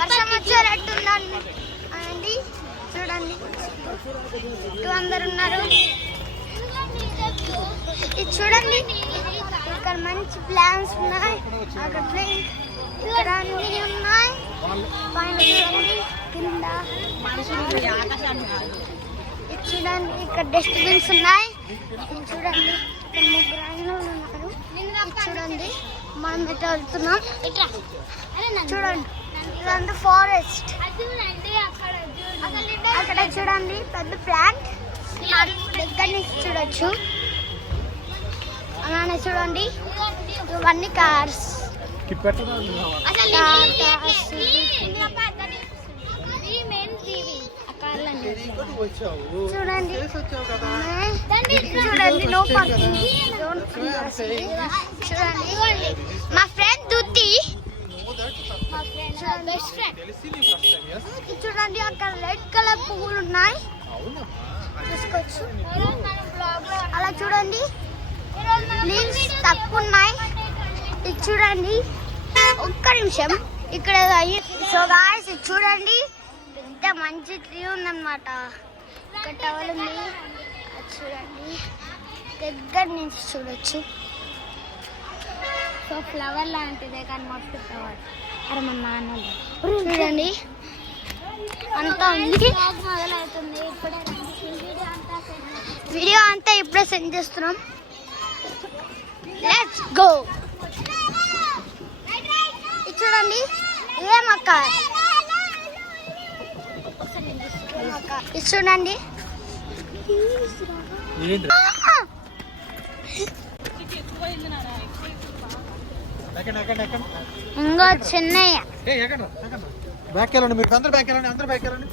వర్షం వచ్చేటట్టుందండి అండి. చూడండి అందరు ఉన్నారు. ఇది చూడండి, ఇక్కడ మంచి ప్లాన్స్ ఉన్నాయి. అక్కడ డ్రింక్, ఇక్కడ అన్ని ఉన్నాయి. పైన చూడండి, కింద ఇది చూడండి, ఇక్కడ డస్ట్బిన్స్ ఉన్నాయి. ఇది చూడండి, ఇక్కడ ముగ్గురు ఆయనలు ఉన్నారు. ఇది చూడండి, మనం ఎట్లా వెళ్తున్నాం. చూడండి, ఇదంతా ఫారెస్ట్. అక్కడ చూడండి పెద్ద ప్లాంట్, దగ్గర నుంచి చూడొచ్చు. అలానే చూడండి, ఇవన్నీ కార్స్. చూడండి చూడండి, నో పార్కింగ్ జోన్. చూడండి, మా ఫ్రెండ్ దుతి, చూడండి అక్కడ రెడ్ కలర్ పువ్వులు ఉన్నాయి, చూసుకోవచ్చు. అలా చూడండి, లీవ్స్ తక్కువ ఉన్నాయి. ఇది చూడండి, ఒక్క నిమిషం ఇక్కడ. సో గాయ్స్, ఇది చూడండి, పెద్ద మంచి ట్రీ ఉందన్నమాట. ఇక్కడ టవల్ ఉంది, అది చూడండి, దగ్గర నుంచి చూడొచ్చు. సో ఫ్లవర్ లాంటిదే కానీ మస్తు ఫ్లవర్. అరే మన నాన్న చూడండి అంతా ఉంది. మొదలవుతుంది ఇప్పుడే, వీడియో అంతా ఇప్పుడే సెండ్ చేస్తున్నాం. Let's go. ఇది చూడండి, ఏమక్క, ఇది చూడండి, ఇంకో చిన్నయ్య. బ్యాక్ వెళ్ళండి, మీరు అందరు బ్యాక్ వెళ్ళండి, అందరు బ్యాక్ వెళ్ళండి.